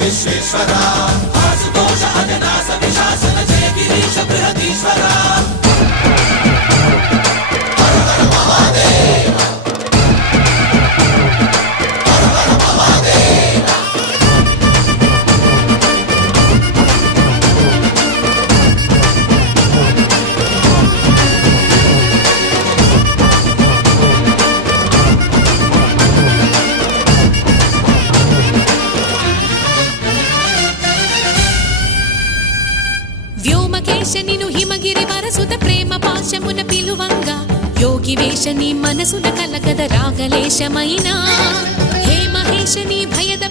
విశ్వేశ్వర ఆశుతోష అజనాశ విశాసన జయ గిరీశ బృహదీశ్వర హర హర మహాదేవ హర హర మహాదేవ వ్యోమకేశనిను హిమగిరి వరసుత ప్రేమ పాశమున పిలువంగా యోగి వేషని మనసున కలకద రాగలేశమైనా హే మహేశని భయద